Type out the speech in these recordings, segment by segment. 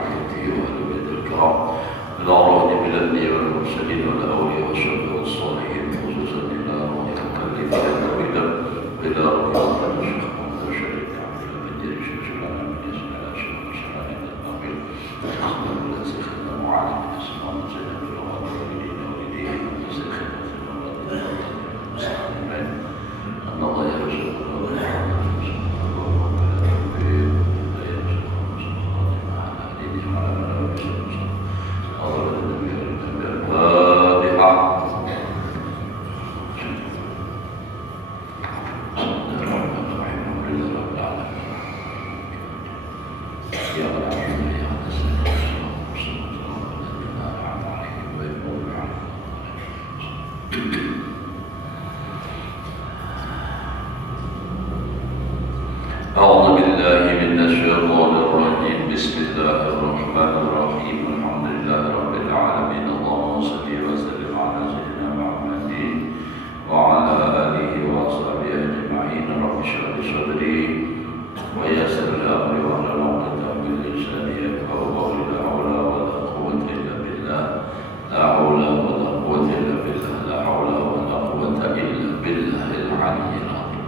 رعايته وأهل بيته الكرام الأعراض من الأنبياء والمرسلين والأولياء والشهداء والصالحين خصوصا إلى أرواح المكلفين إلى أرواح الشيخ محمد الشريف عبد المجيد الشيخ شلال من يسمع الأشياء والشرائع الأمين أخبر الأسخة معالي من أسماء وسيدنا الأمام والدين والدين والأسخة أن الله يرزق أعوذ بالله من الشيطان الرجيم بسم الله الرحمن الرحيم الحمد لله رب العالمين اللهم صل وسلم على سيدنا محمد وعلى آله وصحبه أجمعين رب اشرح لي صدري ويسر لي أمري واحلل عقدة من لساني يفقهوا قولي لا حول ولا قوة إلا بالله لا حول ولا قوة إلا بالله لا حول ولا قوة إلا بالله العلي العظيم.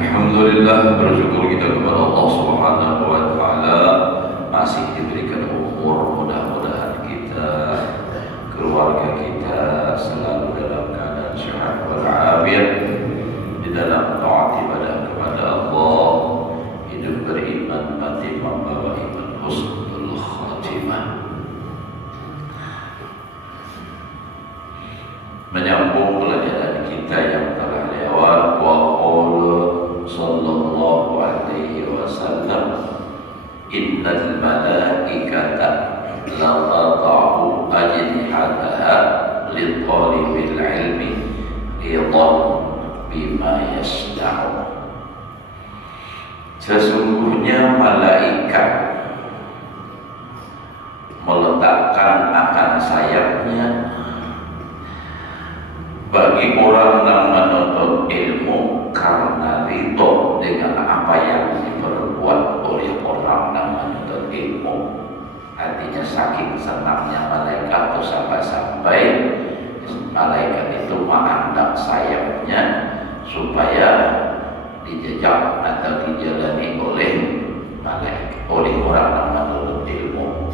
Alhamdulillah, bersyukur kita kepada Allah Subhanahu wa Ta'ala masih diberikan umur, mudah-mudahan kita, keluarga kita selalu dalam keadaan sehat walafiat di dalam taat ibadah kepada Allah, hidup beriman, mati membawa iman, husnul khatimah. Menyambung pelajaran kita yang telah lewat, sallallahu alaihi wasallam innal malaikata la tada'u ajnihataha li talibil ilmi ridan bima yasna'u. Sesungguhnya malaikat meletakkan akan sayapnya bagi orang yang menuntut ilmu karena ridho dengan apa yang diperbuat oleh orang yang menuntut ilmu. Artinya saking senangnya malaikat itu sampai malaikat itu mengangkat sayapnya supaya dijejak atau dijalani oleh malaikat, oleh orang yang menuntut ilmu.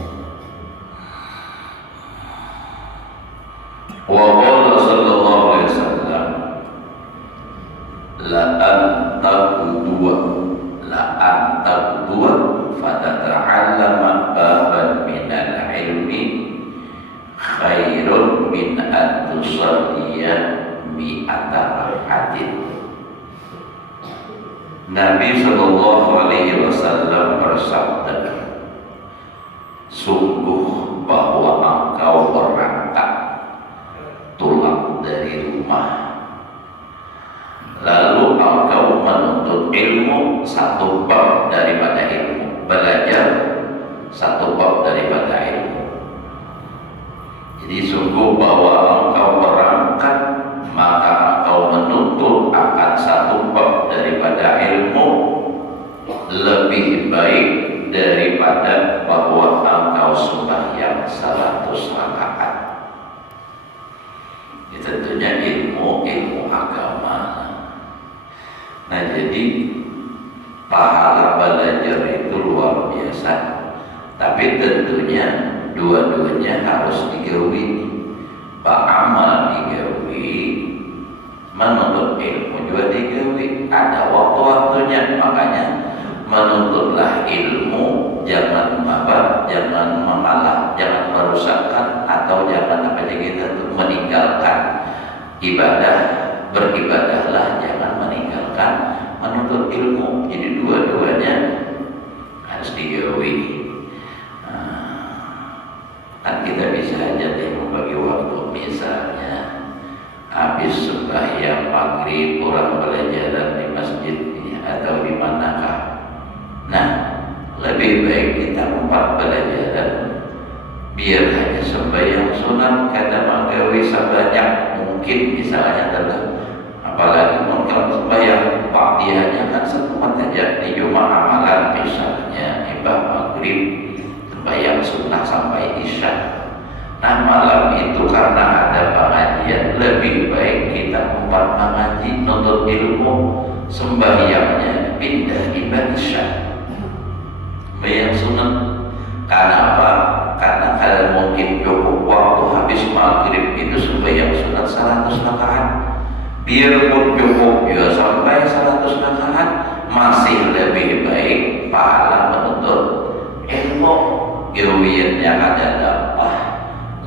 Wa qala sallallahu alaihi wasallam la antaqudwa fatata'allama baban minal ilmi khairun min an tusalliya mi'ata rak'atin. Nabi sallallahu alaihi wasallam bersabda, sungguh bahwa engkau berangkat pulang dari rumah lalu engkau menuntut ilmu satu bab daripada ilmu, belajar satu bab daripada ilmu. Jadi sungguh bahwa engkau berangkat maka engkau menuntut akan satu bab daripada ilmu lebih baik daripada bahwa engkau sembahyang 100 rakaat. Ini tentunya ilmu agama. Nah, jadi pahala belajar itu luar biasa, tapi tentunya dua-duanya harus digawi. Beramal digawi, menuntut ilmu juga digawi. Ada waktu-waktunya, makanya menuntutlah ilmu, jangan jangan memalah, jangan merusakkan, atau jangan kita untuk meninggalkan ibadah. Beribadahlah, jangan meninggalkan menuntut ilmu. Jadi dua-duanya harus digawi. Kan kita bisa aja membagi waktu, misalnya habis sembahyang maghrib orang pelajaran di masjid atau di manakah. Nah, lebih baik kita pelajaran biar hanya sembahyang sunat kata manggawi sebanyak mungkin, misalnya adalah apalagi kalau sembahyang Fatihahnya kan sempat saja di Jumat amalan misalnya ibah maghrib, sembahyang sunnah sampai isya. Nah malam itu karena ada pengajian, lebih baik kita umpat mengaji, nuntut ilmu, sembahyangnya pindah ibad isya, sembahyang sunnah. Karena apa? Karena kalian mungkin cukup waktu habis maghrib itu sembahyang sunat 100 rakaat. Biarpun cukup ya sampai 100 rakaat, masih lebih baik pahala menuntut ilmu. Irwiyatnya ada dapat,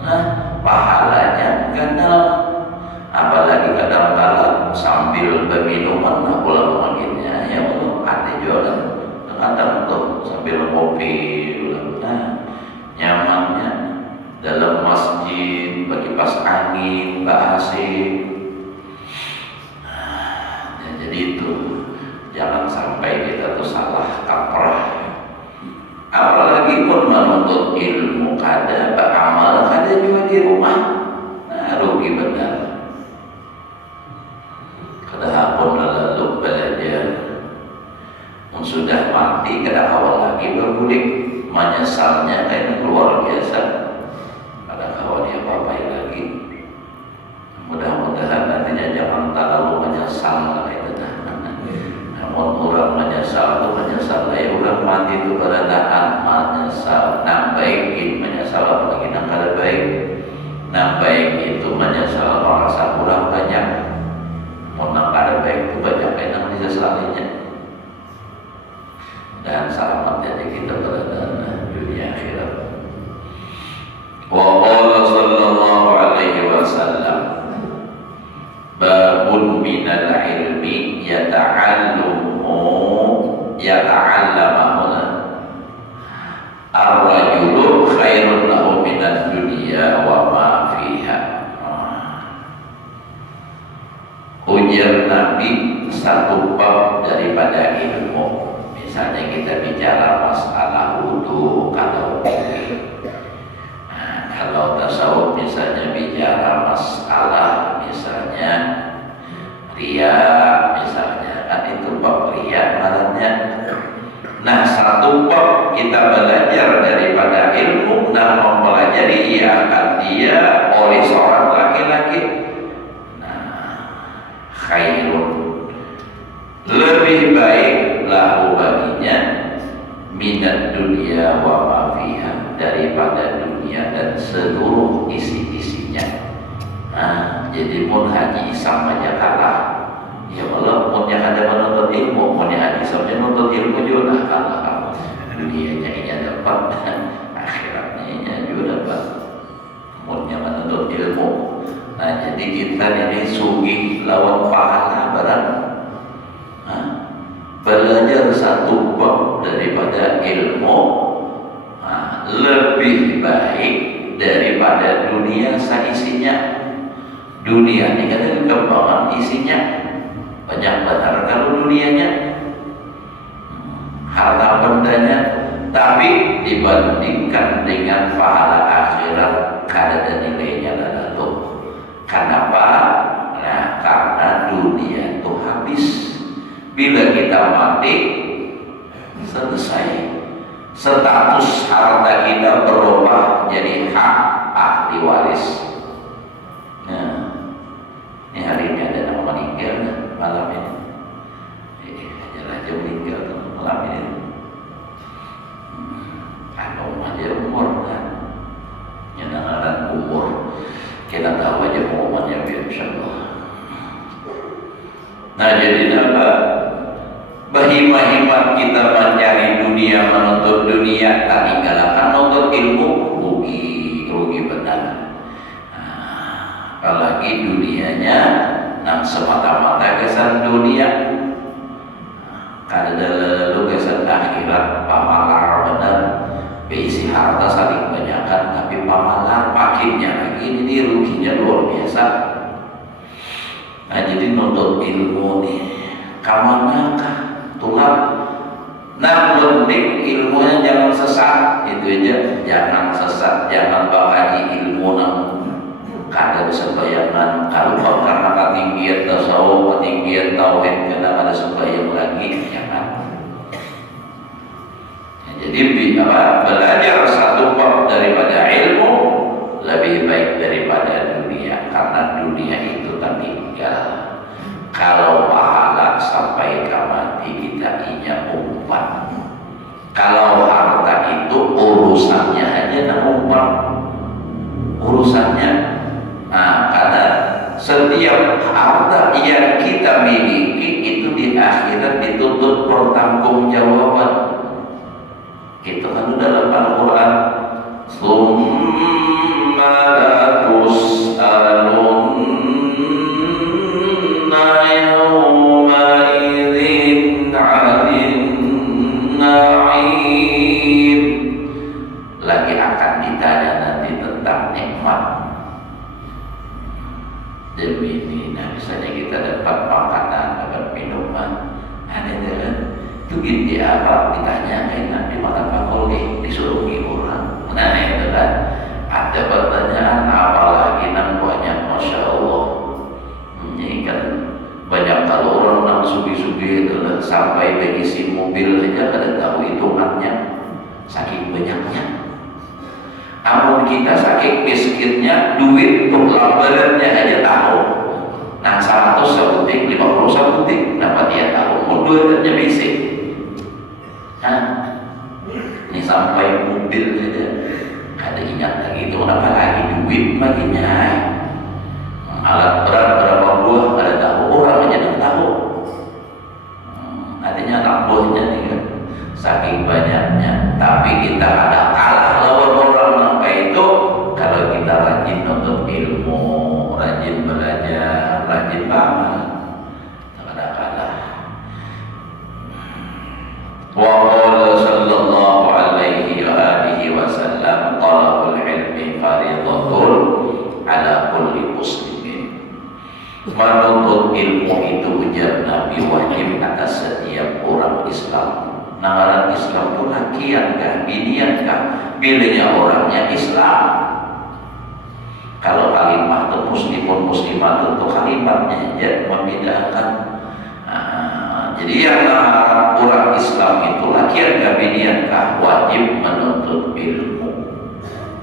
nah pahalanya ganal. Apalagi kadang-kadang sambil berminuman, nah pulang makinnya ya Allah ada jualan kadang tuh sambil ngopi, nah nyamannya dalam masjid bagi kipas angin, AC. Nah, jadi itu jangan sampai kita tuh salah kaprah. Apalagi pun menuntut ilmu kada beramal kada juga di rumah, nah rugi benar. Kada pun lalu belajar, sudah mati kada awal lagi berguling, menyesalnya kayak luar biasa. Kada kawan dia apa-apain lagi. Mudah-mudahan nantinya jangan terlalu menyesal itu. Namun orang menyesal itu menyesal, orang mati itu pada tahan menyesal. Nah baik menyesal apalagi yang kada baik. Nah baik itu menyesal merasa kurang banyak. Mau yang kada baik itu banyak yang disesalinya. Dan selamat jadi kita berada dunia akhirat. Wa qala sallallahu alaihi wasallam, babun minal ilmi yata'allamuna ar-rajulu khairun lahu minad dunya wa ma fiha. Ujar Nabi satu bab daripada ilmu. Misalnya kita bicara masalah wudu atau kalau tasawuf misalnya bicara masalah misalnya riya, misalnya kan itu bab riya malamnya. Nah satu bab kita belajar daripada ilmu dan mempelajari akan dia oleh seorang laki-laki. Nah khairun lebih baik lahu baginya minat dunia wa ma fiha daripada dunia dan seluruh isi-isinya. Nah, jadi pun Haji Isam aja kalah. Ya Allah, pun yang ada menuntut ilmu, pun yang Haji Isam menuntut ilmu juga kalah. Dunianya ini dapat, akhiratnya juga dapat. Pun yang menuntut ilmu. Nah, jadi kita ini sugih lawan pahala berat. Belajar satu bab daripada ilmu lebih baik daripada dunia seisinya. Dunia ini kan ada kembangan isinya banyak benar kalau dunianya, harta bendanya, tapi dibandingkan dengan pahala akhirat kada ada nilainya lalu. Kenapa? Nah, karena dunia itu habis. Bila kita mati, selesai. Status harta kita berubah jadi hak ahli waris. Nah, ini hari ini ada nama meninggal malam ini. Raja meninggal malam ini. Kalau aja umur kan, nyenangan umur. Kita tahu aja momennya insyaallah. Nah jadi apa? Bahimah-himah kita mencari dunia, menuntut dunia, tak tinggalkan menuntut ilmu, rugi benar. Apalagi dunianya, nah semata-mata kesan dunia, kada lalu kesan akhirat, pamalar benar, berisi harta saling banyakkan, tapi pamalar makinnya lagi ini ruginya luar biasa. Nah jadi menuntut ilmu nih, kamanakah? Tuhan, nah penting ilmunya jangan sesat, itu aja, jangan sesat, jangan bakaji ilmu nang kada sembayangan. Kalau karena ketinggian tasawuf, ketinggian tauhid, kena ada sembayang lagi, jangan. Jadi belajar satu bab daripada ilmu lebih baik daripada dunia, karena dunia itu tertinggal. Kalau pahala sampai mati kita inya umpan. Kalau harta itu urusannya hanya umpan, urusannya. Karena setiap harta yang kita miliki itu di akhirat dituntut pertanggungjawaban. Itu kan dalam Al-Quran, summa la tus'alunna yawma idzin 'anil na'im. Lagi akan ditanya nanti tentang nikmat. Demi ini, misalnya kita dapat makanan, dapat minuman, ada jalan itu gini apa ditanya enak di mata fakulti disuruh orang. Nah itu kan ada pertanyaan apalagi nang banyak, masya Allah. Ini kan banyak kalau orang nang sugi-sugi itu sampai mengisi mobil aja kada tahu hitungannya, saking banyaknya. Namun kita saking miskinnya duit untuk lambarannya aja tahu. Nah 100 sebutik, 50 sebutik, kenapa dia tahu? Mau duitnya basic. Ini sampai mobil aja ada ingat lagi itu, kenapa lagi duit makinnya. Alat berat berapa buah ada tahu, orang aja tak tahu. Artinya anak buahnya nih kan saking banyaknya, tapi kita ada kalah lawan orang apa itu kalau kita rajin untuk ilmu, rajin belajar, rajin beramal, tak ada kalah. Wa qala sallallahu alaihi wa alihi wasallam, talabul ilmi fardhatun ala kulli muslimin. Menuntut ilmu itu ujar Nabi wajib atas setiap orang Islam. Nagaran Islam itu lakian kah, binian kah? Bilanya orangnya Islam. Kalau kalimat itu muslimun muslimat itu kalimatnya aja membedakan. Jadi yang orang Islam itu lakian kah, binian kah, wajib menuntut ilmu.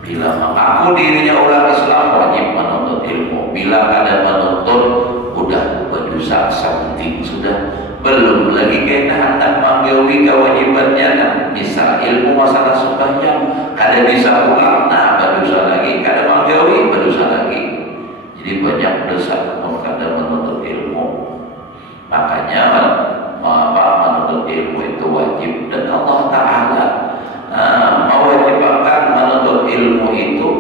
Bila mengaku dirinya orang Islam wajib menuntut ilmu. Bila ada menuntut udah berdosa something sudah. Belum lagi kena hendak menggawi kewajibannya. Nah, misal ilmu masalah sembahyang kada bisa pulang, nah berdosa lagi. Kada menggawi berdosa lagi. Jadi banyak dosa kada menuntut ilmu. Makanya menuntut ilmu itu wajib, dan Allah Ta'ala mewajibkan menuntut ilmu itu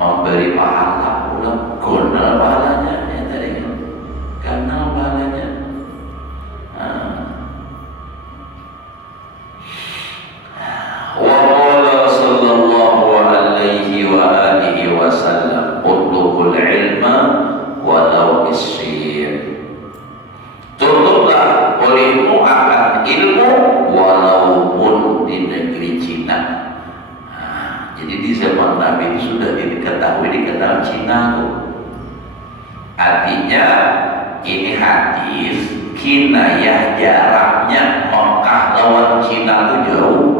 memberi pahala ulang guna pahalanya ya tadi karena pahalanya. Wa qala sallallahu alaihi wa alihi wasallam utlubul ilma walau bisir. Tuntutlah olehmu akan ilmu walaupun di negeri Cina. Jadi di zaman Nabi itu sudah dikenal Cina tuh. Artinya ini hadis kinayah jaraknya Mekah lawan Cina itu jauh.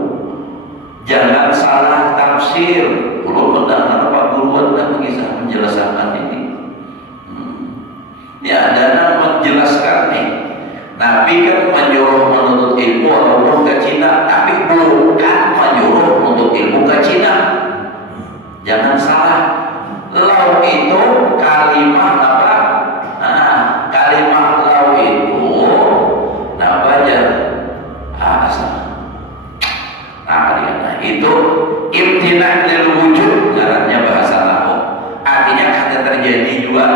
Jangan salah tafsir. Belum mendengar Pak Guruan dan menjelaskan ini. Ini ada yang menjelaskan nih. Nabi kan menyuruh menuntut ilmu walaupun ke Cina, tapi bukan menyuruh menuntut ilmu ke Cina. Jangan salah. Lau itu kalimat apa? Kalimat lau itu apa aja? Asal. Itu imtina lil wujud, ngarannya bahasa Arab. Artinya kata terjadi juga.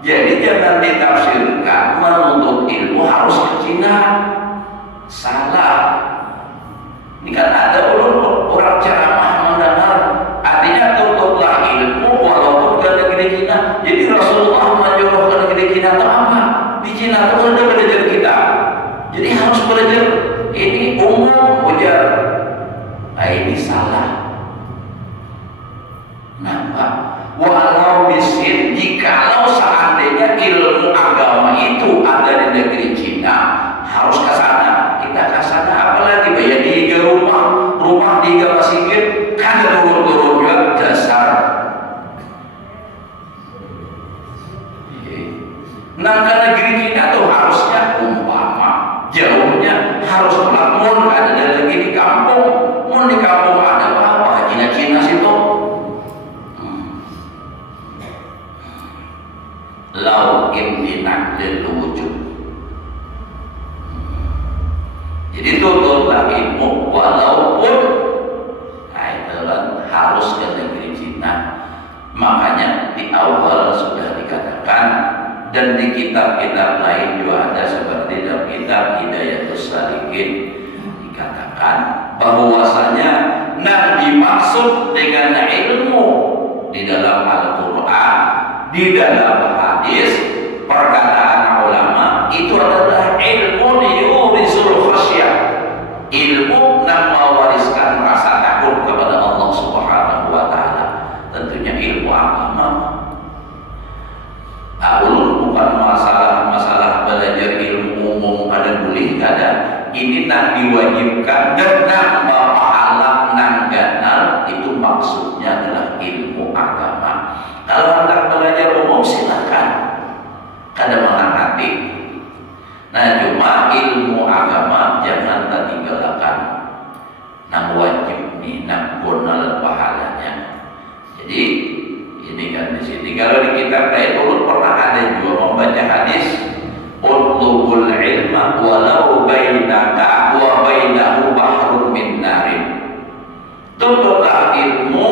Jadi jangan ditafsirkan menuntut ilmu harus ke Cina. Salah. Ini kan ada orang ceramah mendengar artinya tuntutlah ilmu walaupun ke negeri Cina. Jadi Rasulullah menyuruh ke negeri Cina itu apa? Di Cina itu ada belajar kita. Jadi harus belajar ini umum ujar. Nah ini salah. Kenapa? Walau bisin, jikalau seandainya ilmu agama itu ada di negeri Cina, harus ke sana. Kita ke sana, apalagi Dituntutlah ilmu walaupun itu kan harus ke negeri Cina. Makanya di awal sudah dikatakan, dan di kitab-kitab lain juga ada, seperti dalam kitab Hidayatus Salikin dikatakan bahwasanya yang dimaksud dengan ilmu di dalam Al-Quran, di dalam hadis, perkataan ulama itu adalah ilmu yurisul khasyah, ilmu yang mewariskan rasa takut kepada Allah Subhanahu wa Ta'ala. Tentunya ilmu agama. Ulun bukan masalah belajar ilmu umum pada boleh kada, ini nak diwajibkan dan nak pahala nang ganal, itu maksudnya adalah ilmu agama. Kalau hendak belajar umum silakan, kada menghati. Nah, cuma ilmu agama jangan tertinggalkan, nang wajib nih, nang bonal pahalanya. Jadi ini kan di sini. Kalau di kitab lain ulun pernah ada juga membaca hadis, utlubul ilma walau bainaka wa bainahu bahrun min narin. Tuntutlah ilmu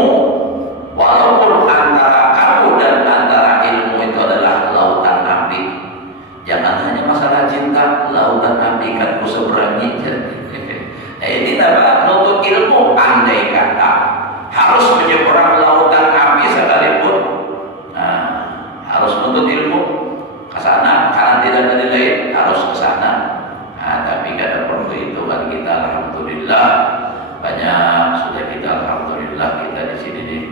walaupun antara kamu dan antara ilmu itu adalah lautan api. Jangan hanya masalah cinta, lautan api kan ku seberangi. Ini apa? Nuntut ilmu, andai kata harus menyeberang lautan api sekalipun, harus menuntut ilmu ke sana, karena tidak ada lain, harus ke sana. Tapi kada perlu itu kan kita alhamdulillah banyak sudah kita alhamdulillah kita di sini nih.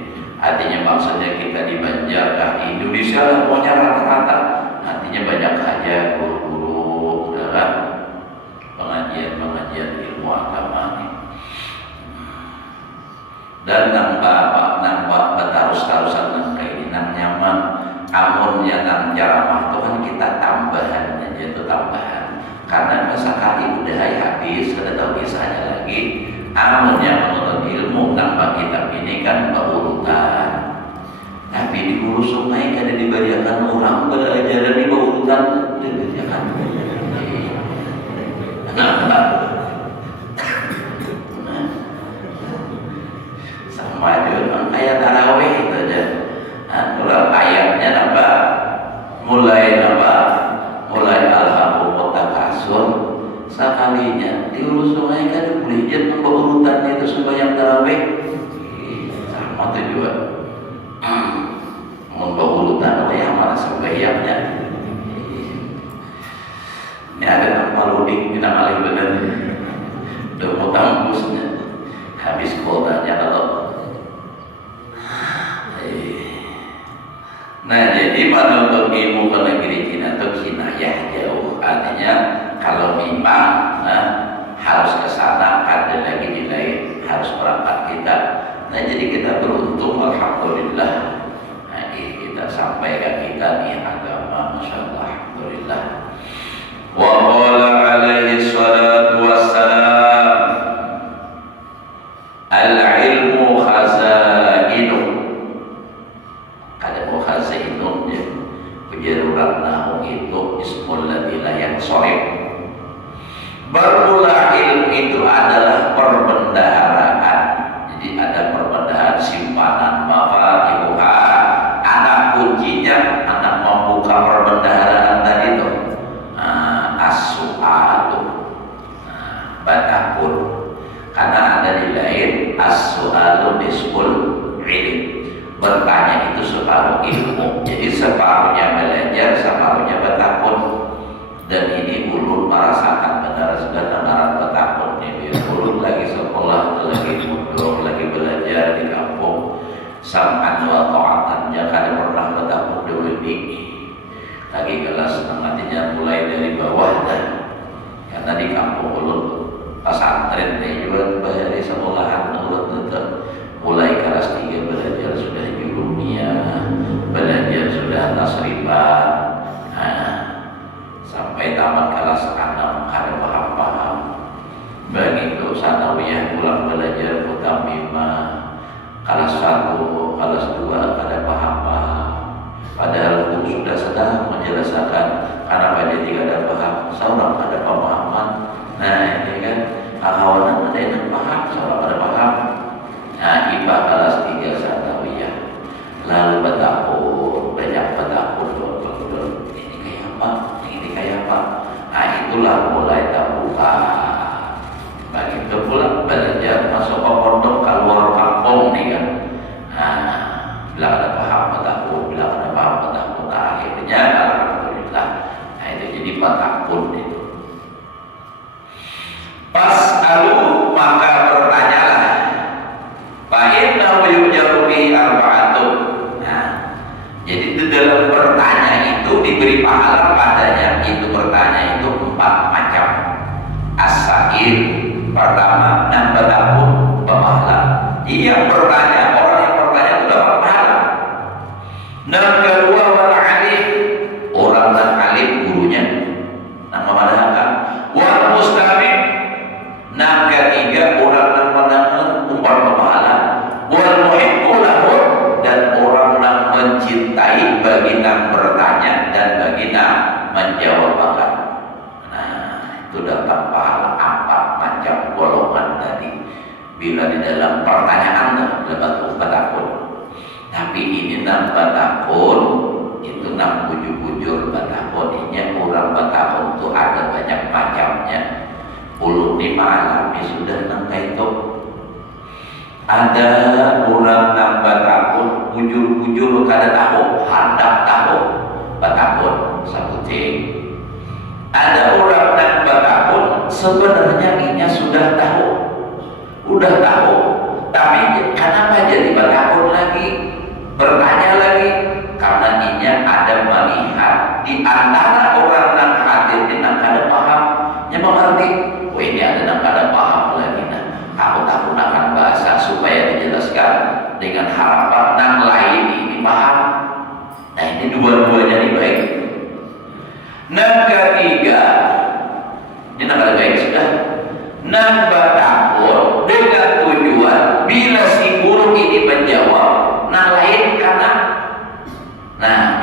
Artinya maksudnya kita di Banjar, di Indonesia pokoknya rata-rata, artinya banyak aja guru-guru, kan pengajian ilmu agama nih. Dan nampak bertarus-tarusan nang kayak nang nyaman, amunnya nang ceramah itu kan kita tambahan aja, itu tambahan, karena sekali udah habis, kada tahu kisahnya lagi. Amunnya menuntut ilmu nambah kitab ini kan berurutan, tapi di hulu sungai kada diberiakan orang belajar di berurutan, diberiakan. Sama juga ayat tarawih itu aja. Kalau ayatnya nambah mulai alhamdulillah takasur sekalinya di hulu sungai kan boleh dia membawa urutannya itu sembahyang tarawih. Sama itu juga membawa urutan yang mana sembahyangnya. Ini ada nama luding kita malih benar. Udah mau tembusnya habis kuotanya kalau. Nah, jadi menuntut ilmu ke negeri Cina itu kinayah jauh. Artinya kalau memang harus ke sana, ada lagi di lain, harus berangkat kita. Nah, jadi kita beruntung alhamdulillah. Nah, kita sampaikan kita nih agama, masyaallah, alhamdulillah. Wa qala alaihi salatu wassalam, al-ilmu khazainu. Kada mau khazainu ya. Ujaruran nahu itu ismul ladzi la yansorif. Bermula ilmu itu adalah perbendaharaan. Jadi ada perbendaharaan, simpanan, mafatihuha, anak kuncinya, anak membuka perbendaharaan tadi itu as-su'alu, batakun. Karena ada di lain as-su'alu nisful ilm. Bertanya itu separuh ilmu. Jadi separuhnya belajar, separuhnya batakun. Dan ini ulun merasakan benar-benar batakun ini. Ulun lagi sekolah, lagi mundur, lagi belajar di kampung. Sam'an wa ta'atan, jangan pernah batakun dulu ini. Lagi kelas artinya mulai dari bawah dan karena di kampung ulun pesantren juga bayar di sekolahan ulun tetap mulai kelas 3 belajar sudah jurumia, belajar sudah tasrifan, sampai tamat kelas 6 kada paham-paham. Begitu sanawiyah pulang belajar mutamimah, kelas 1, kelas 2 kada paham-paham. Padahal guru sudah sedang menjelaskan, karena pada tidak ada paham, seorang ada pemahaman. Nah, ini kan Pertama, nambah tahun pahala. Yang bertanya, orang yang bertanya itu dapat pahala. Yang kedua, wal alim, orang yang alim gurunya. Nama madhaka. Wal mustami', yang ketiga orang yang mendengar umpan pahala. Wal muhibbu lahu, dan orang yang mencintai bagi yang bertanya dan bagi yang menjawab akan. Nah, itu dapat pahala 4 macam golongan tadi. Bila di dalam pertanyaan dapat batakun. Tapi ini nam batakun itu nam bujur-bujur batakun. Ini orang batakun itu ada banyak macamnya. Ulun di alami sudah nam itu. Ada orang nam batakun bujur-bujur kada tahu, hendak tahu batakun sabuting. Ada orang nam batakun sebenarnya ini sudah tahu. Udah tahu, tapi kenapa jadi bertakun lagi, bertanya lagi? Karena inya ada melihat di antara orang yang hadir ini yang kada paham, yang mengerti. Oh ini ada yang kada paham lagi. Nah, aku tak gunakan bahasa supaya dijelaskan dengan harapan yang lain ini paham. Nah ini dua-duanya ini baik. Yang ketiga, ini yang kada baik sudah. Nambah takut dengan tujuan bila si guru ini menjawab nah lain karena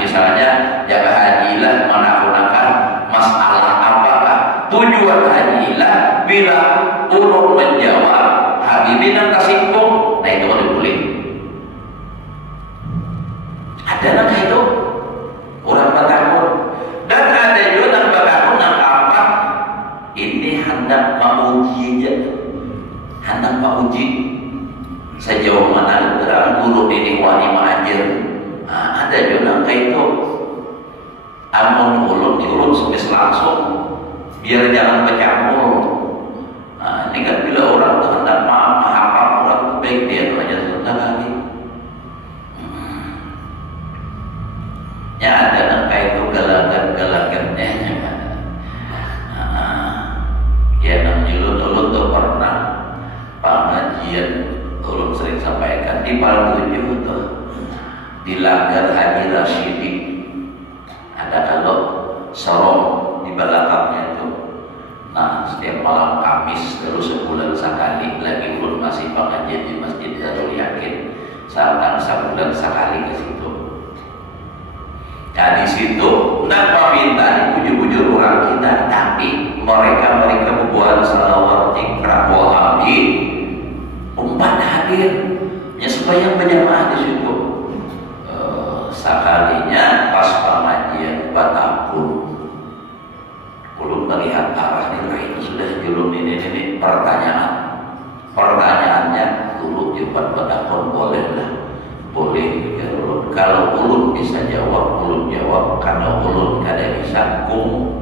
misalnya jaga hajilah menggunakan masalah apakah tujuan hajilah bila ulun menjawab hadirin yang tersinggung, nah itu boleh. Ada nak itu orang bertakut dan ada juga yang bertakut yang apa ini hendak menguji aja, hendak menguji sejauh mana terang guru ini wani mengajar. Nah, ada juga kayak itu. Amun ulun sebis langsung biar jangan bercampur. Nah, ini kan bila orang tuh hendak menghafal orang baik dia aja sudah kali. Ya ada kayak itu galakan-galakannya. Ya namanya ulun tuh pernah pengajian ulun sering sampaikan di Paltuju tuh di Langgar Haji Rasyidi ada kalau sorong di belakangnya itu. Nah setiap malam Kamis terus sebulan sekali lagi ulun masih pengajian di Masjid Darul Yakin sebulan sekali ke situ. Nah di situ nak meminta bujur-bujur orang kita, tapi mereka berbuat selawat tikra wahabi umpan hadir ya supaya berjamaah di situ. Sekalinya pas pengajian batakun ulun melihat arah nilai itu sudah julun ini pertanyaannya dulu jawab batakun boleh ya ulun. Kalau ulun bisa jawab ulun jawab, kalau ulun kada bisa kum.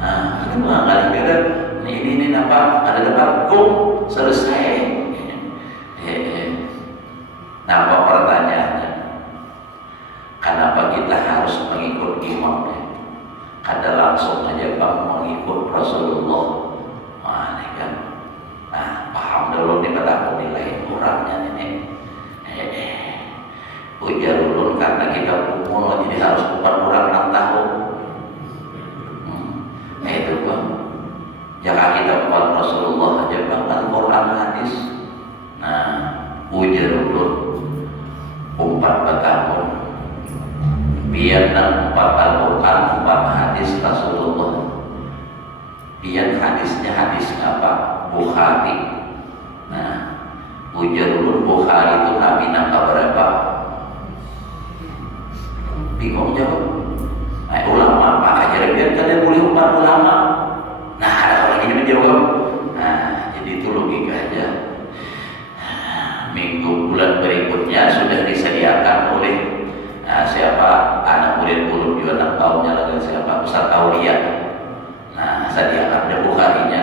Nah itu kali beda ini apa ada depan kum selesai. Apa pertanyaannya? Kenapa kita harus mengikut imam? Kada langsung aja bang mengikut Rasulullah. Nah ini kan, nah paham dulu nih pada nilai kurangnya ini. Ujar ulun karena kita umur jadi harus kurang 6 tahun. Nah itu bang, jangan kita buat Rasulullah aja bang Al-Quran hadis. Nah ujar ulun 4 tahun biar 4 Al-Quran 4 hadis Rasulullah. Biar hadisnya hadis apa? Bukhari. Nah ujar ulun Bukhari itu Nabi nambah berapa? Bingung jawab. Nah, ulama Pak ajar biar kalian boleh umpan ulama. Nah ada orang ini menjawab. Nah jadi itu logika aja. Minggu bulan berikutnya sudah disediakan oleh siapa anak murid ulun juga 6 tahunnya lagi siapa Ustaz Aulia. Nah sediakan ada Bukharinya.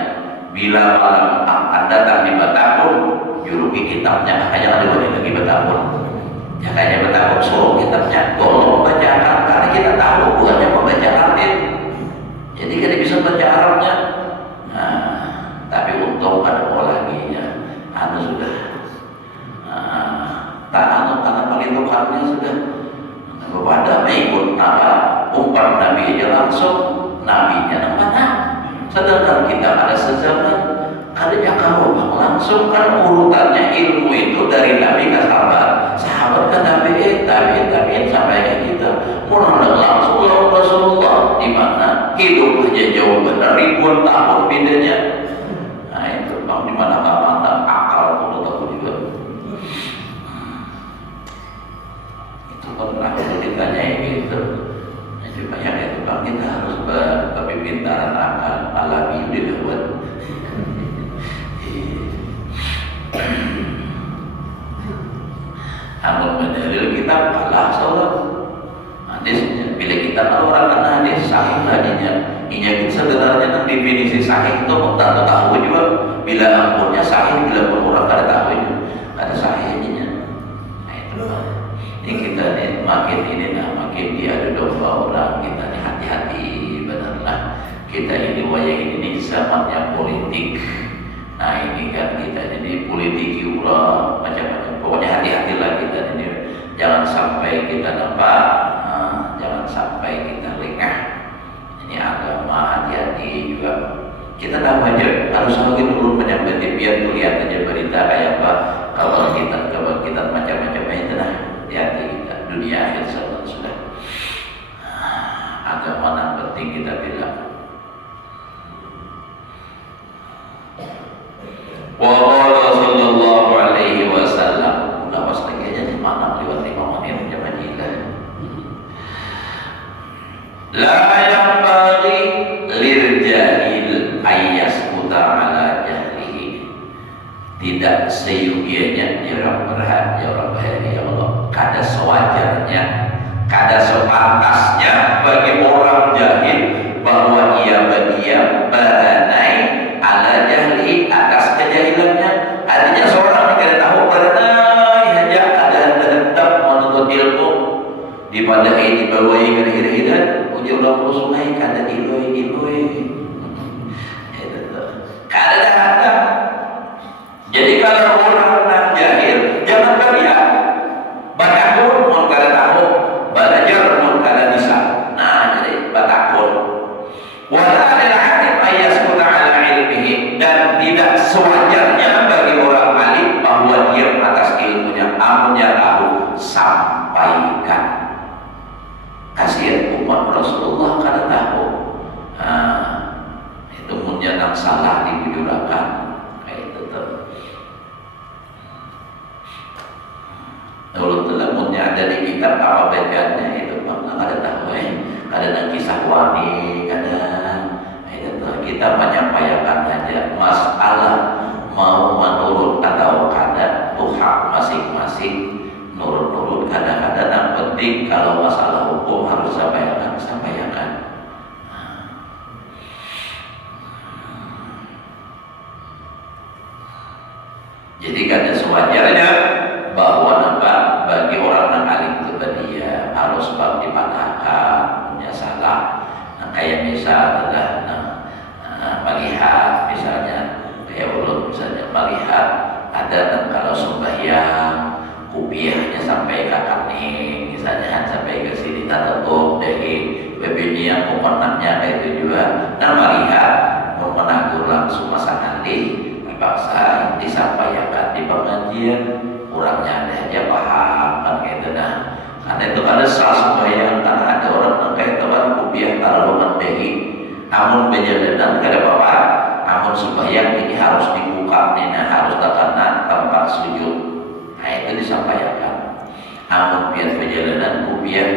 Bila malam akan datang di Batakun juluki kitabnya makanya ada lagi Batakun. Ya kayaknya betapa suruh kitabnya tolong bacakan karena kita tahu bukannya membaca Latin, jadi kita bisa baca Arabnya. Nah, tapi untung ada Tuhannya sudah. Kepada mengikut apa umpan Nabi aja langsung, Nabinya yang mana? Sedangkan kita ada sezaman adanya karomah langsung, kan urutannya ilmu itu dari Nabi ke sahabat, sahabat ke tabi'in, tabi'in sampai ke kita. Murah langsung lawan Rasulullah, di mana hidup aja jauh benar ribuan tahun bedanya. Nah itu bang, di mana mantap akal perlu tahu juga. Itu pernah ditanya gitu. Jadi banyak itu bang, kita harus berpintaran akal alami dilewat. Namun berdalil kita kalah sholat. Hadisnya bila kita kalau orang kena hadis sahih hadinya, ini sebenarnya kan definisi sahih itu tentu tahu juga. Bila ampurnya sahih, bila pun orang kada tahu itu ada sahihnya. Nah itu ini kita nih makin ini makin diadu domba orang, kita nih hati-hati benarlah. Kita ini wayang ini zamannya politik. Nah ini kan kita ini politik ura macam-macam. Pokoknya hati-hatilah kita ini, jangan sampai kita nampak, jangan sampai kita lengah. Ini agama hati-hati juga. Kita tahu aja harus semakin dulu menyampaikan biar lihat aja berita kayak apa kebangkitan macam-macam itu nah hati-hati kita dunia akhir sudah. Agama yang penting kita bilang. Wa qala sallallahu alaihi wasallam, udah pas lagi aja di mana lewat 5 menit jam gila. La yanbaghi lil jahil ayyasquta ala jahlihi. Tidak seyogianya orang berhak, orang bahari ya Allah, kada sewajarnya, kada sepantasnya bagi orang jahil bahwa ia berdiam beranai ala jahli atas kejahilannya. Artinya seorang yang tidak tahu beranai hanya ada hendak menuntut ilmu dipadai dibawai ke hir-hiran uji ulang sungai kada iloi kada ada. Jadi kalau orang yang jahil jangan beriak batakun mun kada tahu, belajar mun kada bisa. Nah jadi batakun wala lil alim ayyaskuta ala ilmihi, dan tidak sewajarnya bagi orang alim bahwa dia atas ilmunya, amunnya tahu sampaikan. Kasihan umat Rasulullah kada tahu. Nah, itu munnya salah dibujurakan kayak itu tuh. Kalau telah munnya ada di kitab apa bacaannya itu bang kada tahu kada kisah wani kada. Kita menyampaikan aja masalah mau menurut atau kada itu hak masing-masing, nurut-nurut kadang-kadang yang penting kalau masalah hukum harus sampaikan. Jadi kada sewajarnya bahwa nampak bagi orang yang alim itu dia harus bab dipatahkan punya salah. Nah, kayak misal adalah melihat misalnya kayak ulun misalnya melihat ada dan kalau sembahyang kupiahnya sampai ke kaning misalnya sampai ke sini tatuk dari webini yang kokonatnya kayak itu juga, dan melihat mau menagur langsung masa nanti terpaksa disampaikan di pengajian kurangnya ada aja paham kan gitu. Nah karena itu ada salah sembahyang karena ada orang yang kayak teman kupiah terlalu mendehi namun berjalanan kada apa-apa, namun sembahyang ini harus dibuka nih, harus terkena tempat sujud. Nah itu disampaikan. Namun biar perjalanan kupiah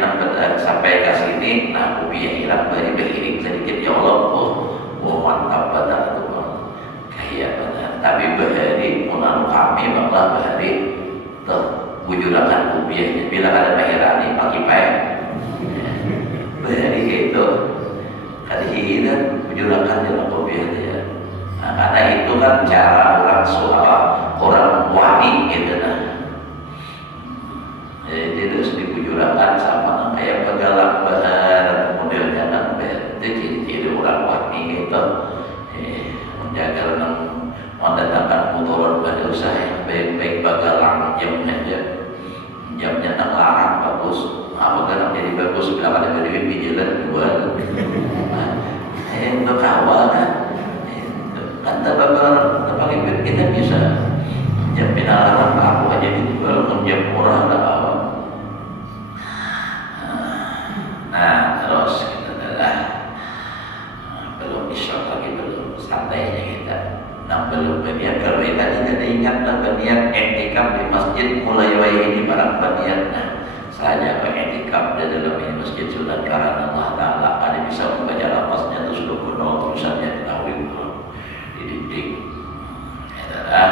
sampai ke sini, nah kupiah hilang beriring sedikit ya Allah, oh mantap benar itu bang, kayak benar. Tapi bahari menanu kami bakal bahari tuh bujurakan kupiahnya bila ada bahirani pakai pakai bahari itu. Kadihiran bujurakan jalan kopiah ya. Nah, karena itu kan cara orang wani gitu nah. Jadi terus dibujurakan sama kayak pegalang bahar modelnya kan itu ciri orang wani gitu. Menjaga mendatangkan mudarat pada usaha yang baik-baik bagalang jam aja. jamnya tak larang bagus, apa kan jadi bagus bila ada berdiri di jalan jual. Untuk awal kan terpakai kita bisa jam larang aku aja dijual jam murah tak apa. Nah terus kita adalah belum isya lagi, belum santainya kita. Nah belum berniat, kalau kita tidak ingat dan berniat i'tikaf di masjid mulai ini barang berniat. Nah saja i'tikaf di dalam ini masjid sudah karena Allah Ta'ala ada bisa membaca lafaznya itu sudah penuh tulisannya diketahui di dinding. Adalah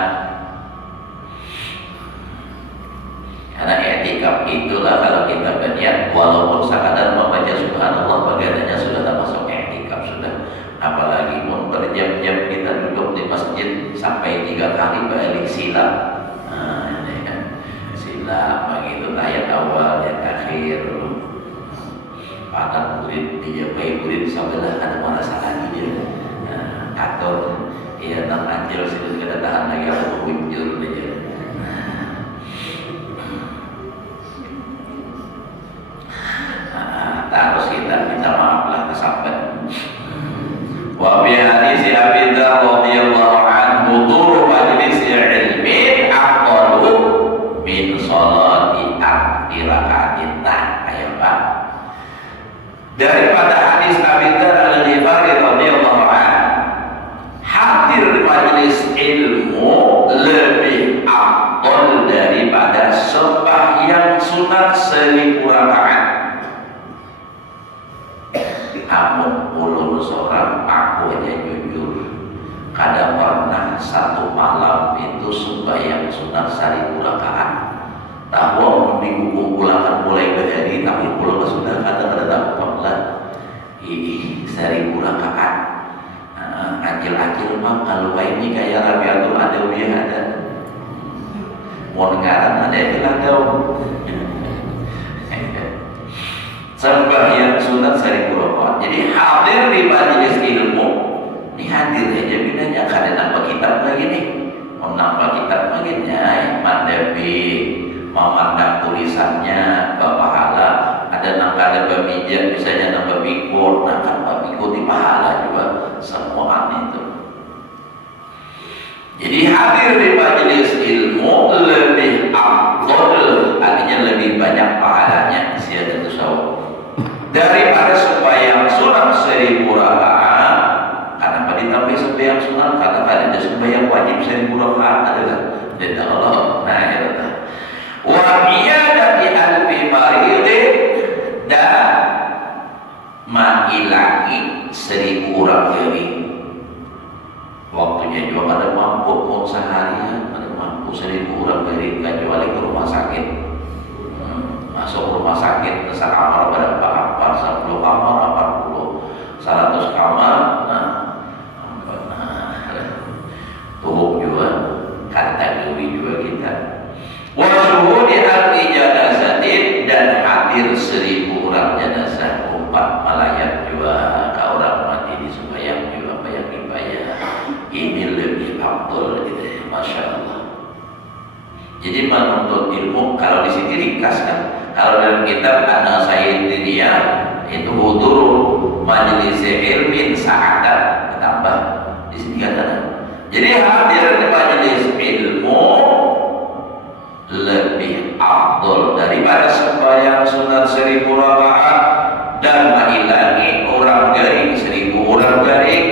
karena i'tikaf itulah kalau kita berniat walaupun sekadar membaca subhanallah bagiannya sudah termasuk i'tikaf sudah. Apalagi pun berjam-jam kita duduk di masjid sampai 3 kali balik silap. Nah, ini kan silap begitu tahiyat awal yang akhir. Padahal murid dijabai murid sampai ada merasa lagi dia. Atur iya tak anjir situ kita tahan lagi aku muncul dia. Terus kita minta maaf lah ke sahabat. Wa bi hadis Abi Dzar radhiyallahu anhu tur majlis ilmin aqallu min salati rakaatin. Kayak apa? Daripada hadis Abi Dzar Al-Ghifari radhiyallahu anhu, hadir majlis ilmu lebih afdal daripada sembahyang sunat 1000 rakaat. Amun ulun seorang aku aja jujur kadang pernah satu malam itu sembahyang sunat 1000 rakaat. Tahu minggu kumpulakan mulai berhari tapi pulau sudah kadang dapat lah ini 1000 rakaat. Acil-acil mah kalau ini kayak Rabiatul Adawiyah ada mau ngaran ada yang bilang tahu sembahyang sunat 1000 rakaat. Jadi hadir di majelis ilmu ini hadir aja binanya kada nampak kitab lagi nih, mau nampak kitab lagi nya mandabi memandang tulisannya berpahala. Ada nangkada bermijat misalnya nambah pikul, nah kan pikul di pahala juga semua itu. Jadi hadir di majelis ilmu lebih afdal, artinya lebih banyak pahalanya siapa tasawuf daripada sembahyang sunat 1000 rakaat. Kenapa ditambah sembahyang sunat? Karena ada sembahyang wajib 1000 rakaat adalah dari Allah. Nah ya betul. Wa iyadati alfi maridin dan mengilangi 1000 orang kering. Waktunya juga ada mampu pun seharian, ada mampu 1000 orang kering kecuali ke rumah sakit. Masuk rumah sakit sekamar berapa kamar, 10 kamar, 40, 100 kamar. Tuh juga kategori juga kita. Wasuhudi arti janazatin dan hadir 1000 orang janazah, 4 malayat juga ke orang mati di sembahyang juga bayang-bayang. Ini lebih afdal gitu ya, masya Allah. Jadi menuntut ilmu kalau di sini ringkas kan. Kalau dalam kitab Anak Sayyidiyah itu hudur majelis ilmin sa'adat ditambah di sini kan ada. Jadi hadir di majelis ilmu lebih afdal daripada sembahyang sunat 1000 rakaat dan mengilangi orang garing 1000 orang garing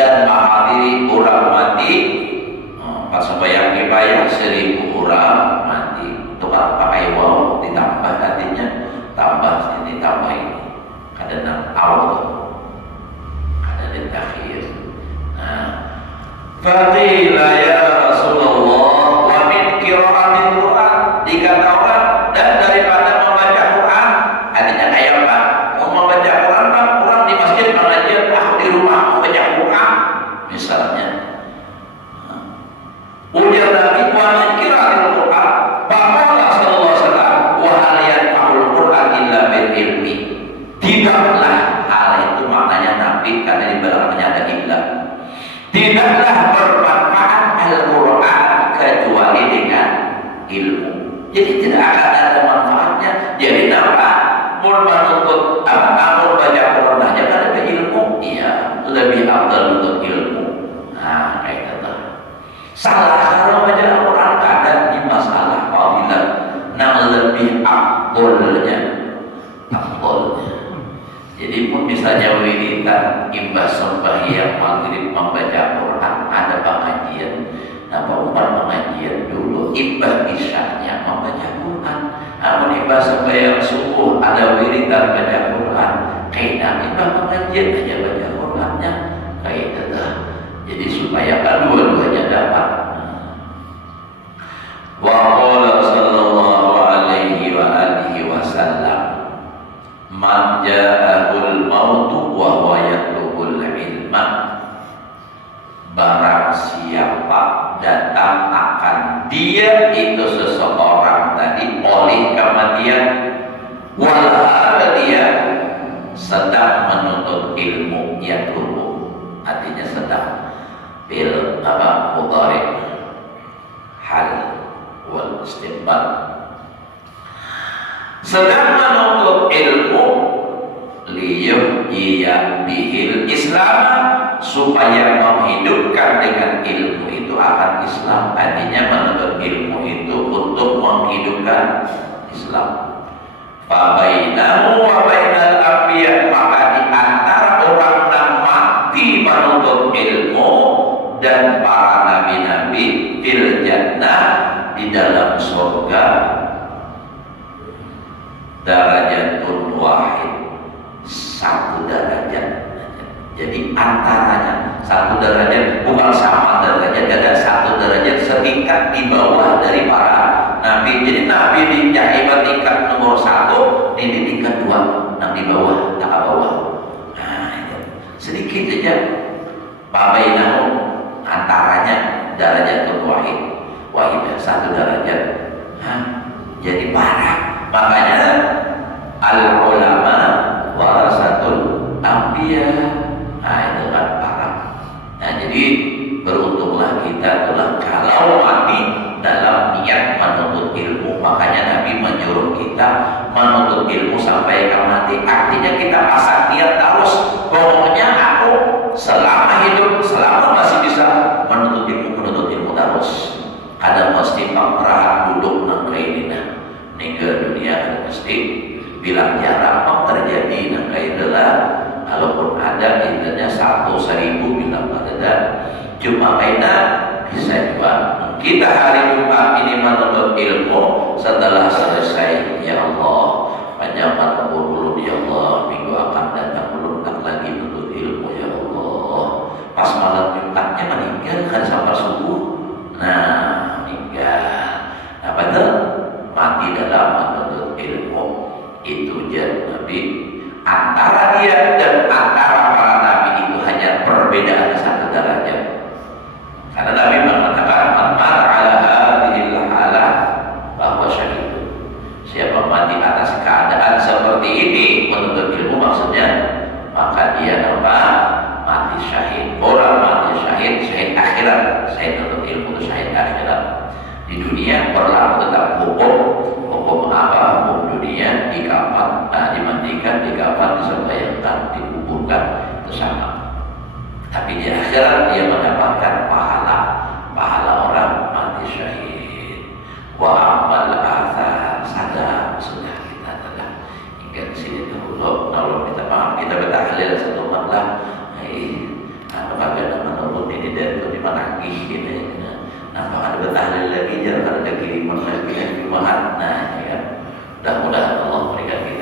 dan menghadiri orang mati. Pas sembahyang kifayah 1000 orang mati itu kan pakai waw ditambah artinya tambah ini tambah ini kadang awal kadang takhir. Nah faqila ya Rasulullah wa min qira'atil Quran, dikata orang dan daripada membaca Quran artinya kayak apa? Mau membaca Quran kan orang di masjid pengajian, di rumah membaca Quran misalnya. Ujar Nabi wa min qira'atil Quran faqala sallallahu alaihi wasallam wa hal yanfa'ul Quran illa bil ilmi. Tidaklah hal itu maknanya Nabi karena di belakangnya ada illa. Tidaklah bermanfaat Al-Quran kecuali dengan ilmu. Jadi tidak akan ada manfaat Jadi kenapa? Mun menuntut amun baca Quran aja kan ada ilmu, iya lebih afdal untuk ilmu. Nah, kayak gitu. Salah kalau baca Quran kadang di masalah fadilah, nah lebih afdalnya. Jadi pun misalnya wiridan imbas sembahyang maghrib membaca Quran ada pengajian. Nah, umpan pengajian dulu imbas isyanya membaca Quran. Namun imbas sembahyang subuh ada wiridan baca Quran. Kena imbas pengajian aja baca Qurannya kayak gitu. Jadi supaya kedua-duanya dapat. Wa qala sallallahu alaihi wa alihi wasallam, man ja'ahul mautu wa huwa yatlubul ilma, barang siapa datang akan dia itu seseorang tadi oleh kematian, walhal dia sedang menuntut ilmu, yatlubu artinya sedang bil mudhari hal wal istiqbal, sedang menuntut ilmu liyuhyiya bihil Islam, supaya menghidupkan dengan ilmu itu akan Islam. Artinya menuntut ilmu itu untuk menghidupkan Islam. Fabainahu wa bainal anbiya, maka di antara orang yang mati menuntut ilmu dan para nabi-nabi fil jannah, di dalam surga, darajatun wahid, satu derajat. Jadi antaranya satu derajat, bukan sama derajat, ada satu derajat setingkat di bawah dari para nabi. Jadi nabi di Jaiba tingkat nomor 1, ini tingkat 2, nah di bawah, tak ke bawah. Nah, sedikit saja. Babainahu, antaranya darajatun wahid, satu derajat. Jadi parah. Makanya al ulama warasatul anbiya. Nah, itu kan parah. Nah, jadi beruntunglah kita telah kalau mati dalam niat menuntut ilmu. Makanya Nabi menyuruh kita menuntut ilmu sampai ke mati. Artinya kita pasang niat terus. Pokoknya aku selama hidup, selama masih bisa menuntut ilmu terus. Ada mesti pemerahan duduk nang kainina. Nika dunia mesti bilang jarang terjadi nang kainila. Kalaupun ada intinya 1.000 bilang ada. Cuma kaina bisa juga. Kita hari Jumat ini menuntut ilmu, setelah selesai ya Allah panjangkan umur belum ya Allah, minggu akan datang belum tak lagi menuntut ilmu ya Allah. Pas malam Jumatnya meninggal kan sampai subuh. Nah, meninggal. Apa itu? Mati dalam menuntut ilmu. Itu jadi Nabi. Antara dia dan antara para nabi itu hanya perbedaan satu derajat. Karena Nabi mengatakan man mata ala hadhil halah bahwa syahid. Siapa mati atas keadaan seperti ini menuntut ilmu maksudnya, maka dia apa? Mati syahid. Orang mati syahid, syahid akhirat. Syahid menuntut ilmu itu syahid akhirat. Di dunia berlaku tetap hukum apa? Hukum dunia dikafan, dimandikan, dikafan, disembahyangkan, dikuburkan, itu sama. Tapi di akhirat dia mendapatkan pahala orang mati syahid. Wa amal athar, sadar sudah kita telah hingga di sini dahulu. Kalau kita paham, kita bertahlil satu malam. Apakah nama nurut ini dan itu dimanagi gitu ya. Nampak ada bertahlil lagi, jangan ada kiriman lagi yang dimahat. Nah, ya. Mudah-mudahan Allah berikan kita